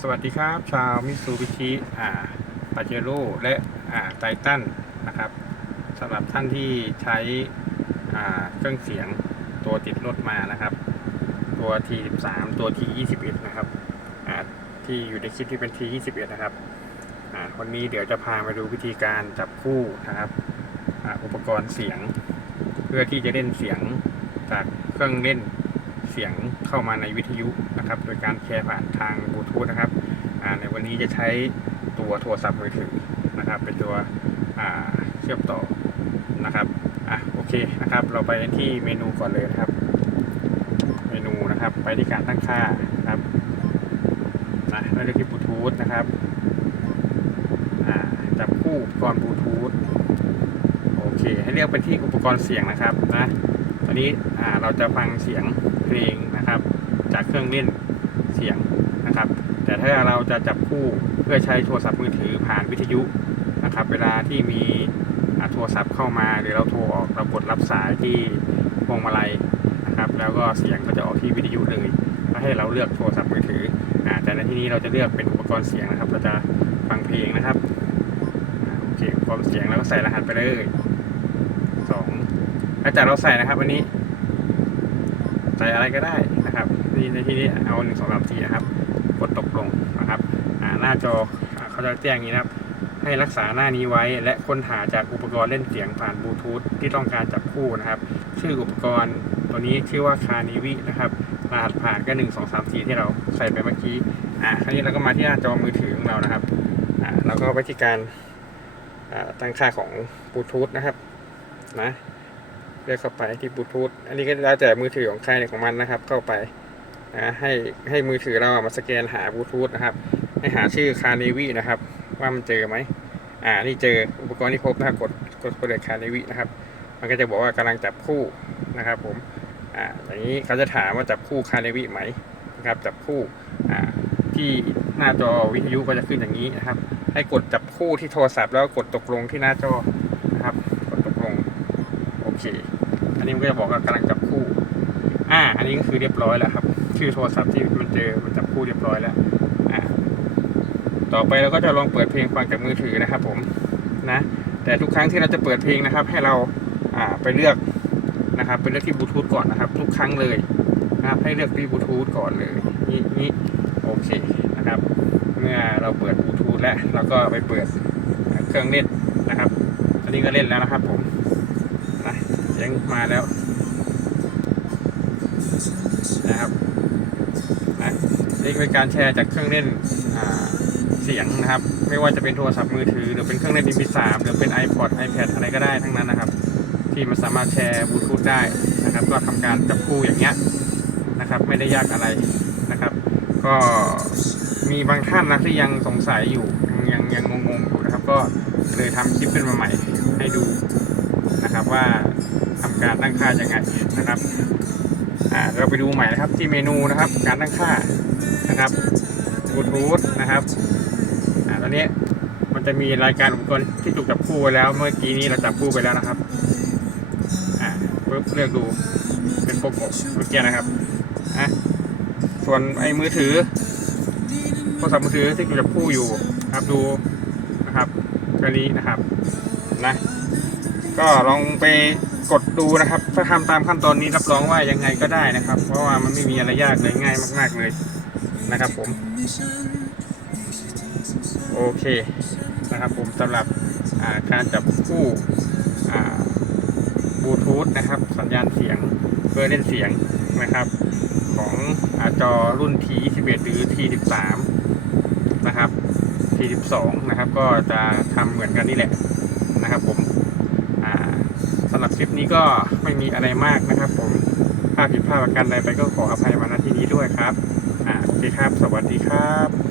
สวัสดีครับ ชาวมิซูบิชิอ่าปาเจโร่และอ่าไททันนะครับสำหรับท่านที่ใช้อ่าเครื่องเสียงตัวติดรถมานะครับ ตัว T13 ตัว T21 นะครับอ่าที่อยู่ในคลิปที่เป็น T21 นะครับอ่าวันนี้เดี๋ยวจะพามาดูวิธีการจับคู่นะครับอ่าอุปกรณ์เสียง เพื่อที่จะเล่นเสียงจากเครื่องเล่น เสียงเข้ามาในวิทยุนะครับ โดยการแชร์ผ่านทางบลูทูธนะครับในวันนี้จะใช้ตัวโทรศัพท์มือถือนะครับ เป็นตัวเชื่อมต่อนะครับอะโอเคนะครับ เราไปที่เมนูก่อนเลยนะครับ เมนูนะครับ ไปที่การตั้งค่านะครับนะเลือกที่บลูทูธนะครับอ่าจับคู่อุปกรณ์บลูทูธโอเค ให้เลือกไปที่อุปกรณ์เสียงนะครับนะตอนนี้อ่าเราจะฟังเสียง เพลงนะครับ จากเครื่องเล่นเสียงนะครับ แต่ถ้าเราจะจับคู่เพื่อใช้โทรศัพท์มือถือผ่านวิทยุนะครับ เวลาที่มีอ่าโทรศัพท์เข้ามาหรือเราโทรออกเรากดรับสายที่พวงมาลัยนะครับ แล้วก็เสียงก็จะออกที่วิทยุเลยก็ให้เราเลือกโทรศัพท์มือถืออ่าแต่ในที่นี้เราจะเลือกเป็นอุปกรณ์เสียงนะครับ เราจะฟังเพลงนะครับโอเคอุปกรณ์เสียงแล้วก็ใส่รหัสไปเลยสองหลังจากเราใส่นะครับวันนี้ ใส่อะไรก็ได้นะครับนี่ในที่นี้เอาหนึ่งสองสามสี่นะครับ กดตกลงนะครับหน้าจอเขาจะแจ้งนี้นะครับ ให้รักษาหน้านี้ไว้และค้นหาจากอุปกรณ์เล่นเสียงผ่านบลูทูธที่ต้องการจับคู่นะครับ ชื่ออุปกรณ์ตัวนี้ชื่อว่าคานิวินะครับรหัสผ่านก็หนึ่งสองสามสี่ที่เราใส่ไปเมื่อกี้อ่าคราวนี้เราก็มาที่หน้าจอมือถือของเรานะครับอ่าเราก็ไปที่การตั้งค่าของบลูทูธนะครับนะ เลือกเข้าไปที่บลูทูธอันนี้ก็แล้วแต่มือถือของใครของมันนะครับ เข้าไปนะให้ให้มือถือเราอะมาสแกนหาบลูทูธนะครับ ให้หาชื่อคาร์เนวีนะครับ ว่ามันเจอไหมอ่านี่เจออุปกรณ์ที่พบนะครับกดกดเปิดคาร์เนวีนะครับ มันก็จะบอกว่ากำลังจับคู่นะครับผมอ่าอย่างนี้เขาจะถามว่าจับคู่คาร์เนวีไหมนะครับจับคู่อ่าที่หน้าจอวิทยุก็จะขึ้นอย่างนี้นะครับ ให้กดจับคู่ที่โทรศัพท์แล้วกดตกลงที่หน้าจอนะครับ กดตกลงโอเค นนี้มันก็จะบอกว่ากำลังจับคู่ อ่า อันนี้ก็คือเรียบร้อยแล้วครับ ชื่อโทรศัพท์ที่มันเจอมันจับคู่เรียบร้อยแล้ว อ่า ต่อไปเราก็จะลองเปิดเพลงฟังจากมือถือนะครับ ผม นะ แต่ทุกครั้งที่เราจะเปิดเพลงนะครับ ให้เรา อ่า ไปเลือกนะครับไปเลือกที่บลูทูธก่อนนะครับ ทุกครั้งเลยนะครับ ให้เลือกที่บลูทูธก่อนเลยนี่นี่โอเคนะครับ เมื่อเราเปิดบลูทูธแล้วเราก็ไปเปิดเครื่องเล่นนะครับ อันนี้ก็เล่นแล้วนะครับผมนะ เสียงมาแล้วนะครับนะนี่เป็นการแชร์จากเครื่องเล่นเสียงนะครับ ไม่ว่าจะเป็นโทรศัพท์มือถือ หรือเป็นเครื่องเล่น MP3 หรือเป็น iPod iPad อะไรก็ได้ทั้งนั้นนะครับ ที่มันสามารถแชร์บลูทูธได้นะครับ ก็ทำการจับคู่อย่างเงี้ยนะครับ ไม่ได้ยากอะไรนะครับ ก็มีบางท่านนะที่ยังสงสัยอยู่ยังยังงงๆอยู่นะครับ ก็เลยทำคลิปขึ้นมาใหม่ให้ดูนะครับว่า ตั้งค่ายังไงนะครับอ่าเราไปดูใหม่นะครับที่เมนูนะครับ การตั้งค่านะครับบลูทูธนะครับอ่าตอนนี้มันจะมีรายการอุปกรณ์ที่ถูกจับคู่ไว้แล้ว เมื่อกี้นี้เราจับคู่ไปแล้วนะครับอ่าปึ๊บเลือกดูเป็นโปรกเมื่อกี้นะครับอะส่วนไอ้มือถือโทรศัพท์มือถือที่ถูกจับคู่อยู่ครับดูนะครับตัวนี้นะครับนะก็ลองไป กดดูนะครับ ถ้าทำตามขั้นตอนนี้รับรองว่ายังไงก็ได้นะครับ เพราะว่ามันไม่มีอะไรยากเลยง่ายมาก ๆเลยนะครับผม โอเคนะครับผมสำหรับาการจับคู่บลูทูธนะครับ สัญญาณเสียงเพื่อเล่นเสียงนะครับของอจอรุ่น T21 หรือ T13 นะครับ T12 นะครับ ก็จะทำเหมือนกันนี่แหละนะครับผมำหรับคลิปนี้ก็ไม่มีอะไรมากนะครับ ผมถ้าผิดพลาดประการใดไปก็ขออภัยมาณที่นี้ด้วยครับอ่าโอเคครับ สวัสดีครับ